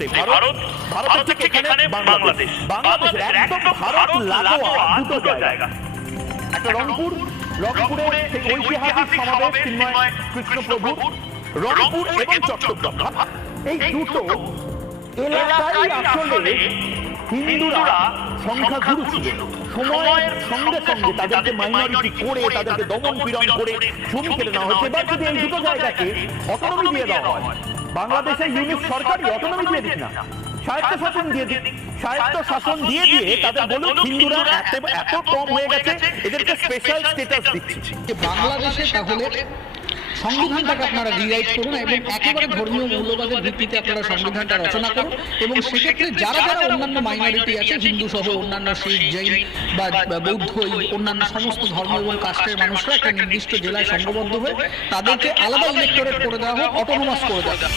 মুহূর্তে ভারতের ঠিক এখানে বাংলাদেশের একদম ভারত লাগোয়া দুটো জায়গা, একটা রংপুরে সেই ঐতিহাসিক সমাবেশ চিন্ময় কৃষ্ণপ্রভুর, রংপুর এবং চট্টগ্রাম, এই দুটো এলাকায় আসলে হিন্দুরা সংখ্যাগুরু ছিল। সময়ের সঙ্গে সঙ্গে তাদেরকে মাইনরিটি করে, তাদেরকে দমন পীড়ন করে জমি কেড়ে নেওয়া হয়েছে। এবার যদি এই দুটো জায়গাকে অটোনমি দিয়ে দেওয়া হয়, বাংলাদেশের ইউনিট সরকারই অটোনমি দিয়ে দিক না, স্বায়ত্ত শাসন দিয়ে দিক, স্বায়ত্ত শাসন দিয়ে তাদের বলুন হিন্দুরা এত কম হয়ে গেছে, এদেরকে স্পেশাল স্ট্যাটাস দিচ্ছি। বাংলাদেশে তাহলে সংবিধানটাকে আপনারা রিরাইট করুন এবং একেবারে ধর্মীয় মূল্যবোধের ভিত্তিতে আপনারা সংবিধানটা রচনা করুন, এবং সেক্ষেত্রে যারা যারা অন্যান্য মাইনরিটি আছে, হিন্দু সহ অন্যান্য শিখ, জৈন বা বৌদ্ধ, অন্যান্য সমস্ত ধর্ম এবং কাস্টের মানুষরা একটা নির্দিষ্ট জেলায় সংঘবদ্ধ হয়ে তাদেরকে আলাদা ইলেক্টোরেট করে দেওয়া হোক, অটোনোমাস করে দেওয়া হোক।